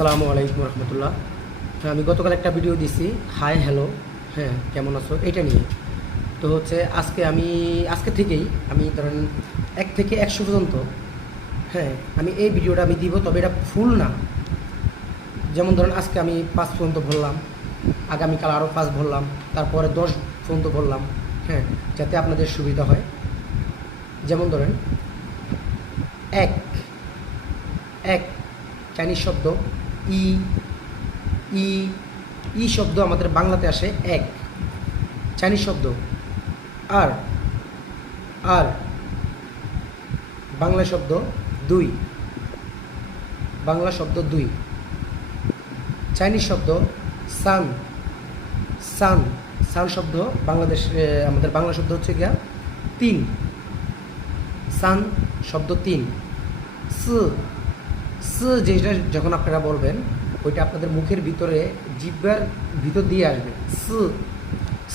আসসালামু আলাইকুম রহমতুল্লাহ। হ্যাঁ, আমি গতকাল একটা ভিডিও দিছি হাই হ্যালো, হ্যাঁ কেমন আছো এটা নিয়ে। তো হচ্ছে আজকে থেকেই আমি ধরেন 1 থেকে 100 পর্যন্ত, হ্যাঁ আমি এই ভিডিওটা আমি দিব, তবে এটা ফুল না। যেমন ধরেন আজকে আমি 5 পর্যন্ত বললাম, আগামীকাল আরও 5 বললাম, তারপরে 10 পর্যন্ত বললাম, হ্যাঁ যাতে আপনাদের সুবিধা হয়। যেমন ধরেন এক এক চাইনিজ শব্দ ই ই ই শব্দ আমাদের বাংলাতে আসে এক, চাইনিজ শব্দ। আর আর বাংলা শব্দ দুই, বাংলা শব্দ দুই। চাইনিজ শব্দ সান সান সান শব্দ বাংলাদেশ, আমাদের বাংলা শব্দ হচ্ছে গিয়া তিন, সান শব্দ তিন। সি সি যেটা যখন আপনারা বলবেন ওইটা আপনাদের মুখের ভিতরে, জিহ্বার ভিতর দিয়ে আসবে। সি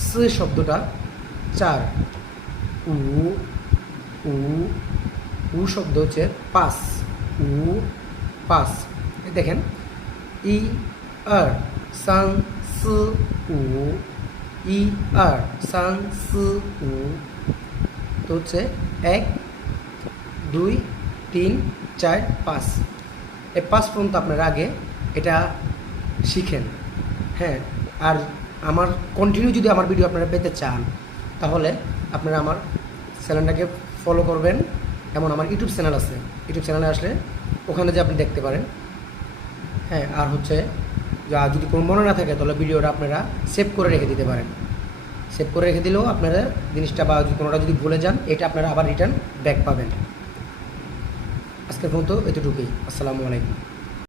সি শব্দটা চার। উ উ উ শব্দ হচ্ছে পাঁচ, উ পাঁচ। দেখেন ই আর সান সি উ, ই আর সান সি উ। তো হচ্ছে 1 2 3 4 5, এই 5 পর্যন্ত আপনারা আগে এটা শিখেন। হ্যাঁ, আর আমার কন্টিনিউ যদি আমার ভিডিও আপনারা পেতে চান তাহলে আপনারা আমার চ্যানেলটাকে ফলো করবেন। এমন আমার ইউটিউব চ্যানেল আছে, ইউটিউব চ্যানেলে আসলে ওখানে যে আপনি দেখতে পারেন। হ্যাঁ, আর হচ্ছে যদি কোনো মনে না থাকে তাহলে ভিডিওটা আপনারা সেভ করে রেখে দিতে পারেন। সেভ করে রেখে দিলেও আপনারা জিনিসটা বা কোনোটা যদি ভুলে যান এটা আপনারা আবার রিটার্ন ব্যাক পাবেন। আজকের পর্যন্ত এতটুকুই। আসসালামু আলাইকুম।